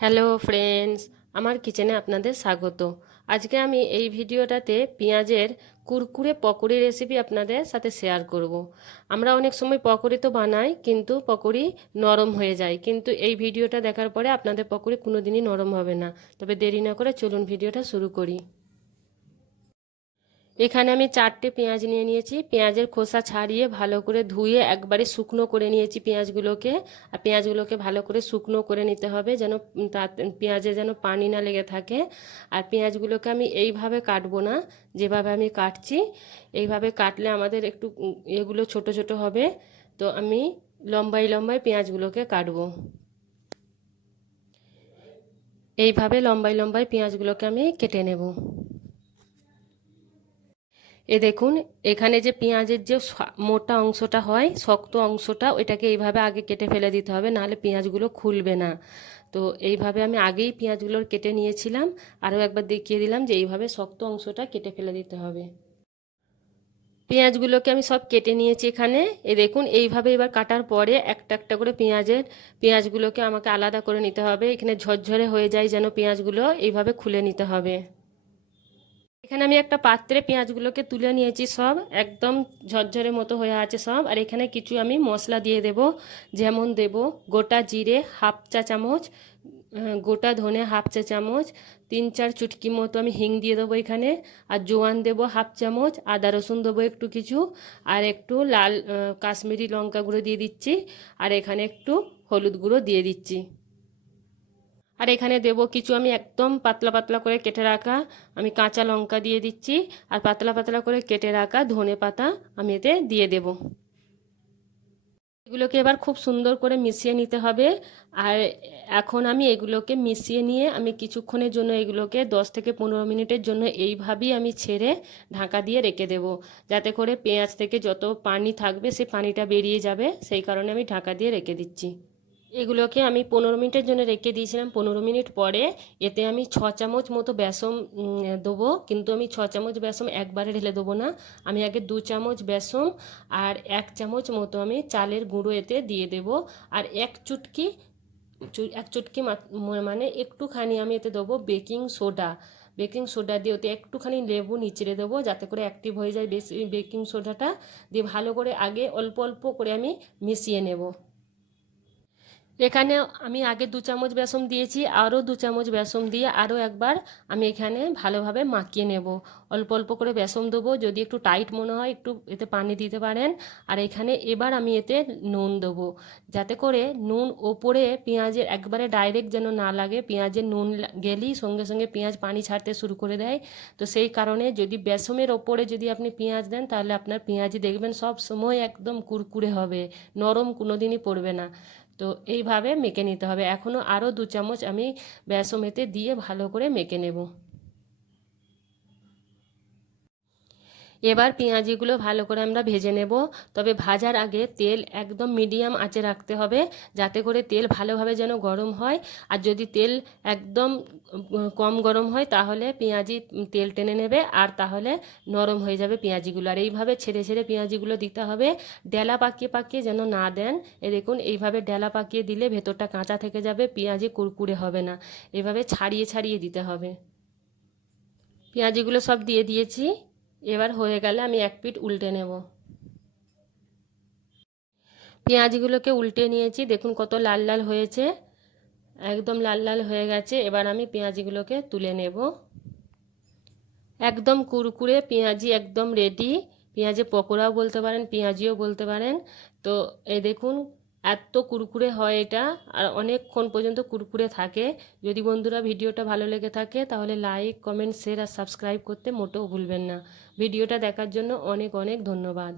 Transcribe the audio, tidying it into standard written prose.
Hello friends, আমার কিচেনে আপনাদের স্বাগত। আজকে আমি এই ভিডিওটাতে পেঁয়াজের কুরকুরে পকোড়ি রেসিপি আপনাদের সাথে শেয়ার করব। আমরা অনেক সময় পকোড়ি তো বানাই, কিন্তু পকোড়ি নরম হয়ে যায়, কিন্তু এই ভিডিওটা দেখার পরে আপনাদের পকোড়ি কোনোদিনই নরম হবে না। তবে দেরি না করে চলুন ভিডিওটা শুরু করি। এখানে আমি 4টে পেঁয়াজ নিয়ে নিয়েছি। পেঁয়াজের খোসা ছাড়িয়ে ভালো করে ধুয়ে একবারে শুকনো করে নিয়েছি পেঁয়াজগুলোকে। আর পেঁয়াজগুলোকে ভালো করে শুকনো করে নিতে হবে, যেন পেঁয়াজে যেন পানি না লেগে থাকে। আর পেঁয়াজগুলোকে আমি এইভাবে কাটবো না, যেভাবে আমি কাটছি। এইভাবে কাটলে আমাদের একটু এগুলো ছোট ছোট হবে। তো আমি লম্বাই লম্বাই পেঁয়াজগুলোকে কাটবো। এইভাবে লম্বাই লম্বাই পেঁয়াজগুলোকে আমি কেটে নেব। এ দেখুন, এখানে যে পেঁয়াজের যে মোটা অংশটা হয়, শক্ত অংশটা, ওইটাকে এইভাবে আগে কেটে ফেলে দিতে হবে, নাহলে পেঁয়াজগুলো খুলবে না। তো এইভাবে আমি আগেই পেঁয়াজগুলো কেটে নিয়েছিলাম। আরও একবার দেখিয়ে দিলাম যে এইভাবে শক্ত অংশটা কেটে ফেলে দিতে হবে। পেঁয়াজগুলোকে আমি সব কেটে নিয়েছি এখানে। এ দেখুন, এইভাবে এবার কাটার পরে একটা একটা করে পেঁয়াজগুলোকে আমাকে আলাদা করে নিতে হবে। এখানে ঝরঝরে হয়ে যায় যেন পেঁয়াজগুলো, এইভাবে খুলে নিতে হবে। এখানে আমি একটা পাত্রে পেঁয়াজগুলোকে তুলে নিয়েছি, সব একদম ঝরঝরে মতো হয়ে আছে সব। আর এখানে কিছু আমি মশলা দিয়ে দেব। যেমন দেব গোটা জিরে হাফ চা চামচ, গোটা ধনে হাফ চা চামচ, 3-4 চুটকি মতো আমি হিং দিয়ে দেবো এখানে। আর জোয়ান দেবো হাফ চামচ, আদা রসুন দেবো একটু কিছু, আর একটু লাল কাশ্মীরি লঙ্কা গুঁড়ো দিয়ে দিচ্ছি। আর এখানে একটু হলুদ গুঁড়ো দিয়ে দিচ্ছি। আর এখানে দেব কিছু আমি একদম পাতলা পাতলা করে কেটে রাখা আমি কাঁচা লঙ্কা দিয়ে দিচ্ছি। আর পাতলা পাতলা করে কেটে রাখা ধনে পাতা আমি এতে দিয়ে দেব। এগুলোকে এবার খুব সুন্দর করে মিশিয়ে নিতে হবে। আর এখন আমি এগুলোকে মিশিয়ে নিয়ে আমি কিছুক্ষণের জন্য এগুলোকে 10 থেকে 15 মিনিটের জন্য এইভাবেই আমি ছেড়ে ঢাকা দিয়ে রেখে দেব, যাতে করে পেঁয়াজ থেকে যত পানি থাকবে সে পানিটা বেরিয়ে যাবে। সেই কারণে আমি ঢাকা দিয়ে রেখে দিচ্ছি। এগুলোকে আমি 15 মিনিটের জন্য রেখে দিয়েছিলাম। 15 মিনিট পরে এতে আমি 6 চামচ মতো বেসন দেবো, কিন্তু আমি 6 চামচ বেসন একবারে ঢেলে দেবো না। আমি আগে 2 চামচ বেসন আর 1 চামচ মতো আমি চালের গুঁড়ো এতে দিয়ে দেব। আর এক চুটকি মানে একটুখানি আমি এতে দেবো বেকিং সোডা। বেকিং সোডা দিয়ে ওতে একটুখানি লেবু নিচড়ে দেবো, যাতে করে অ্যাক্টিভ হয়ে যায় বেশি বেকিং সোডাটা। দিয়ে ভালো করে আগে অল্প অল্প করে আমি মিশিয়ে নেব। এখানে আমি আগে 2 চামচ বেসন দিয়েছি, আরও 2 চামচ বেসন দিয়ে আরও একবার আমি এখানে ভালোভাবে মাখিয়ে নেব। অল্প অল্প করে বেসন দেবো, যদি একটু টাইট মনে হয় একটু এতে পানি দিতে পারেন। আর এখানে এবার আমি এতে নুন দেবো, যাতে করে নুন ওপরে পেঁয়াজের একবারে ডাইরেক্ট যেন না লাগে। পেঁয়াজের নুন গেলেই সঙ্গে সঙ্গে পেঁয়াজ পানি ছাড়তে শুরু করে দেয়। তো সেই কারণে যদি বেসনের ওপরে যদি আপনি পেঁয়াজ দেন, তাহলে আপনার পেঁয়াজই দেখবেন সব সময় একদম কুরকুরে হবে, নরম কোনোদিনই পড়বে না। তো এইভাবে মেখে নিতে হবে। এখনও আরও 2 চামচ আমি বেসন এতে দিয়ে ভালো করে মেখে নেব। এবার পেঁয়াজিগুলো ভালো করে আমরা ভেজে নেব। তবে ভাজার আগে তেল একদম মিডিয়াম আঁচে রাখতে হবে, যাতে করে তেল ভালোভাবে যেন গরম হয়। আর যদি তেল একদম কম গরম হয়, তাহলে পেঁয়াজি তেল টেনে নেবে, আর তাহলে নরম হয়ে যাবে পেঁয়াজিগুলো। আর এইভাবে ছেড়ে ছেড়ে পেঁয়াজিগুলো দিতে হবে, ডেলা পাকিয়ে পাকিয়ে যেন না দেন। দেখুন, এইভাবে ডেলা পাকিয়ে দিলে ভেতরটা কাঁচা থেকে যাবে, পেঁয়াজি কুরকুরে হবে না। এইভাবে ছাড়িয়ে ছাড়িয়ে দিতে হবে। পেঁয়াজিগুলো সব দিয়ে দিয়েছি। এবার হয়ে গেলে আমি এক পিঠ উল্টে নেব। পেঁয়াজগুলোকে উল্টে নিয়েছি, দেখুন কত লাল লাল হয়েছে, একদম লাল লাল হয়ে গেছে। এবার আমি পেঁয়াজগুলোকে তুলে নেব। একদম কুরকুরে পেঁয়াজি একদম রেডি। পেঁয়াজে পকোড়াও বলতে পারেন, পেঁয়াজিও বলতে পারেন। তো এই দেখুন, এত কুরকুরে হয় এটা, আর অনেকক্ষণ পর্যন্ত কুরকুরে থাকে। যদি বন্ধুরা ভিডিওটা ভালো লেগে থাকে, তাহলে লাইক কমেন্ট শেয়ার আর সাবস্ক্রাইব করতে মোটেও ভুলবেন না। ভিডিওটা দেখার জন্য অনেক অনেক ধন্যবাদ।